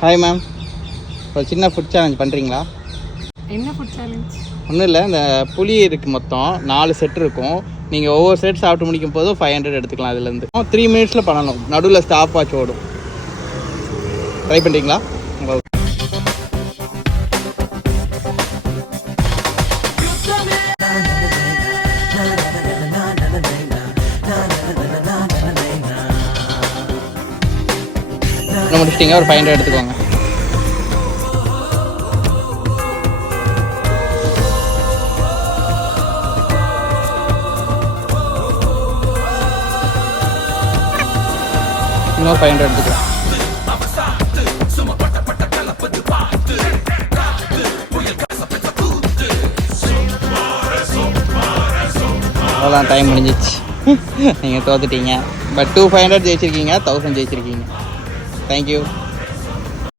Hi ma'am, ஒரு சின்ன food challenge பண்ணுறீங்களா? என்ன ஃபுட் சேலஞ்ச்? ஒன்றும் இல்லை, இந்த புளி இருக்குது, மொத்தம் 4 செட் இருக்கும். நீங்கள் ஒவ்வொரு செட் சாப்பிட்டு முடிக்கும் போது 500 எடுத்துக்கலாம். அதுலேருந்து 3 மினிட்ஸில் பண்ணணும். நடுவில் ஸ்டாப் வாட்ச் ஓடும். ட்ரை பண்ணுறீங்களா? முடிச்சிட்டிங்க, ஒரு 500 எடுத்துக்கோங்க. இன்னொரு 500 எடுத்துக்கலாம். அவ்வளோதான், டைம் முடிஞ்சிச்சு. நீங்கள் தோத்துட்டீங்க. பட் 2500 ஜெயிச்சிருக்கீங்க, 1000 ஜெயிச்சிருக்கீங்க. தேங்க்யூ.